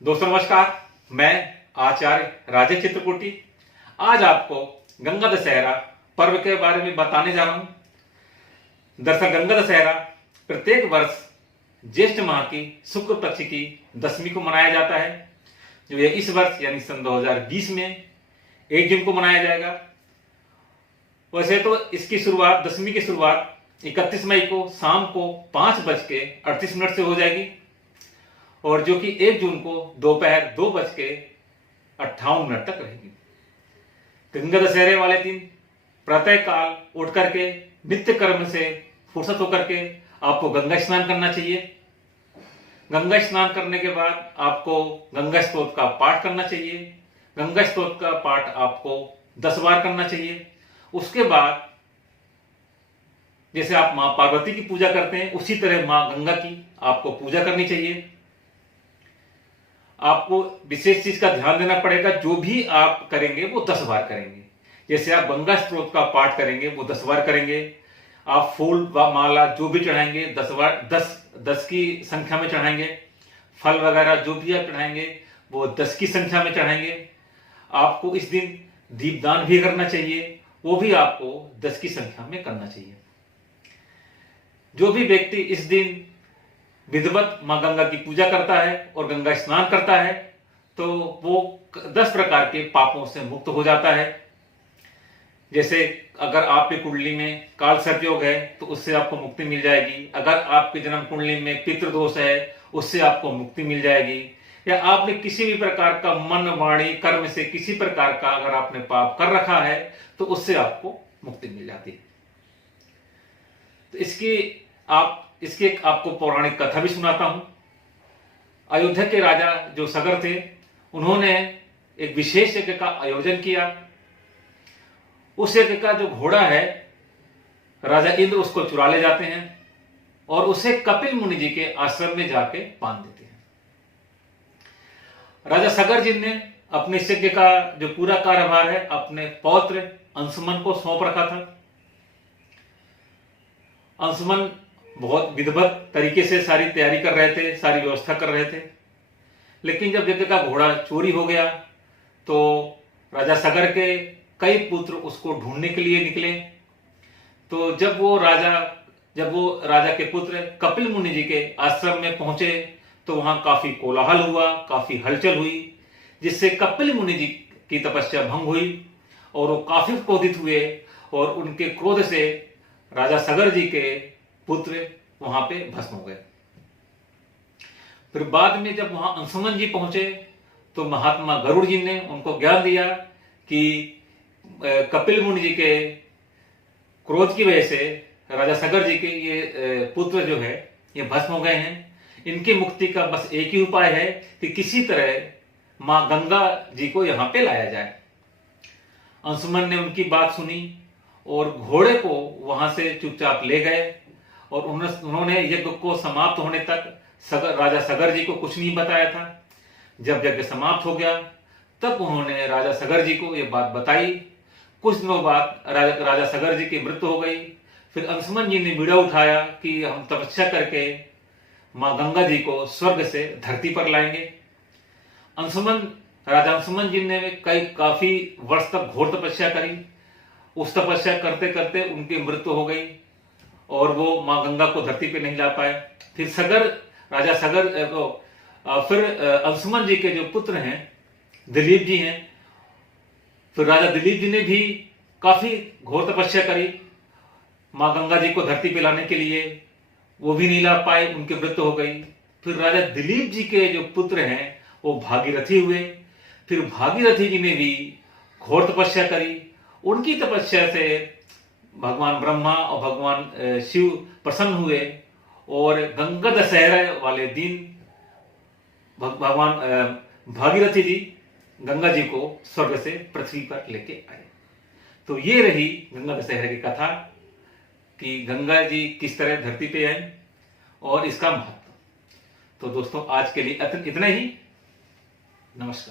दोस्तों नमस्कार। मैं आचार्य राजेश चित्रकूटी आज आपको गंगा दशहरा पर्व के बारे में बताने जा रहा हूं। दरअसल गंगा दशहरा प्रत्येक वर्ष ज्येष्ठ माह की शुक्ल पक्ष की दशमी को मनाया जाता है, जो ये इस वर्ष यानी सन 2020 में 1 जून को मनाया जाएगा। वैसे तो इसकी शुरुआत, दशमी की शुरुआत 31 मई को शाम को 5:38 से हो जाएगी और जो कि 1 जून को दोपहर 2:58 तक रहेगी। गंगा दशहरे वाले दिन प्रातः काल उठ करके नित्य कर्म से फुर्सत होकर के आपको गंगा स्नान करना चाहिए। गंगा स्नान करने के बाद आपको गंगा स्तोत्र का पाठ करना चाहिए। गंगा स्तोत्र का पाठ आपको 10 बार करना चाहिए। उसके बाद जैसे आप मां पार्वती की पूजा करते हैं, उसी तरह मां गंगा की आपको पूजा करनी चाहिए। आपको विशेष चीज का ध्यान देना पड़ेगा, जो भी आप करेंगे वो 10 बार करेंगे। जैसे आप गंगा स्तोत्र का पाठ करेंगे वो 10 बार करेंगे। आप फूल व माला जो भी चढ़ाएंगे 10 बार 10 की संख्या में चढ़ाएंगे। फल वगैरह जो भी आप चढ़ाएंगे वो 10 की संख्या में चढ़ाएंगे। आपको इस दिन दीपदान भी करना चाहिए, वो भी आपको 10 की संख्या में करना चाहिए। जो भी व्यक्ति इस दिन विधिवत मां गंगा की पूजा करता है और गंगा स्नान करता है तो वो 10 प्रकार के पापों से मुक्त हो जाता है। जैसे अगर आपकी कुंडली में काल सर्प योग है तो उससे आपको मुक्ति मिल जाएगी। अगर आपकी जन्म कुंडली में पितृदोष है उससे आपको मुक्ति मिल जाएगी। या आपने किसी भी प्रकार का मन वाणी कर्म से किसी प्रकार का अगर आपने पाप कर रखा है तो उससे आपको मुक्ति मिल जाती है। तो इसकी एक आपको पौराणिक कथा भी सुनाता हूं। अयोध्या के राजा जो सगर थे, उन्होंने एक विशेष यज्ञ का आयोजन किया। उस यज्ञ का जो घोड़ा है, राजा इंद्र उसको चुरा ले जाते हैं और उसे कपिल मुनि जी के आश्रम में जाके बांध देते हैं। राजा सगर जी ने अपने इस यज्ञ का जो पूरा कार्यभार है अपने पौत्र अंशुमन को सौंप रखा था। अंशुमन बहुत विधिवत तरीके से सारी तैयारी कर रहे थे, सारी व्यवस्था कर रहे थे। लेकिन जब यज्ञ का घोड़ा चोरी हो गया तो राजा सगर के कई पुत्र उसको ढूंढने के लिए निकले। तो जब वो राजा के पुत्र कपिल मुनि जी के आश्रम में पहुंचे तो वहां काफी कोलाहल हुआ, काफी हलचल हुई, जिससे कपिल मुनि जी की तपस्या भंग हुई और वो काफी क्रोधित हुए और उनके क्रोध से राजा सगर जी के पुत्र वहां पे भस्म हो गए। फिर बाद में जब वहां अंशुमन जी पहुंचे तो महात्मा गरुड़ जी ने उनको ज्ञान दिया कि कपिल मुनि जी के क्रोध की वजह से राजा सगर जी के ये पुत्र जो है ये भस्म हो गए हैं। इनकी मुक्ति का बस एक ही उपाय है कि किसी तरह मां गंगा जी को यहां पे लाया जाए। अंशुमन ने उनकी बात सुनी और घोड़े को वहां से चुपचाप ले गए और उन्होंने यज्ञ को समाप्त होने तक राजा सगर जी को कुछ नहीं बताया था। जब यज्ञ समाप्त हो गया तब उन्होंने राजा सगर जी को यह बात बताई। कुछ दिनों बाद राजा सगर जी की मृत्यु हो गई। फिर अंशुमन जी ने बीड़ा उठाया कि हम तपस्या करके मां गंगा जी को स्वर्ग से धरती पर लाएंगे। राजा अंशुमन जी ने काफी वर्ष तक घोर तपस्या करी। उस तपस्या करते करते उनकी मृत्यु हो गई और वो मां गंगा को धरती पे नहीं ला पाए। फिर अंशुमन जी के जो पुत्र हैं दिलीप जी हैं, फिर राजा दिलीप जी ने भी काफी घोर तपस्या करी मां गंगा जी को धरती पे लाने के लिए, वो भी नहीं ला पाए, उनकी मृत्यु हो गई। फिर राजा दिलीप जी के जो पुत्र हैं वो भागीरथी हुए। फिर भागीरथी जी ने भी घोर तपस्या करी। उनकी तपस्या से भगवान ब्रह्मा और भगवान शिव प्रसन्न हुए और गंगा दशहरा वाले दिन भगवान भागीरथी जी गंगा जी को स्वर्ग से पृथ्वी पर लेके आए। तो ये रही गंगा दशहरा की कथा कि गंगा जी किस तरह धरती पे आए और इसका महत्व। तो दोस्तों आज के लिए इतना ही। नमस्कार।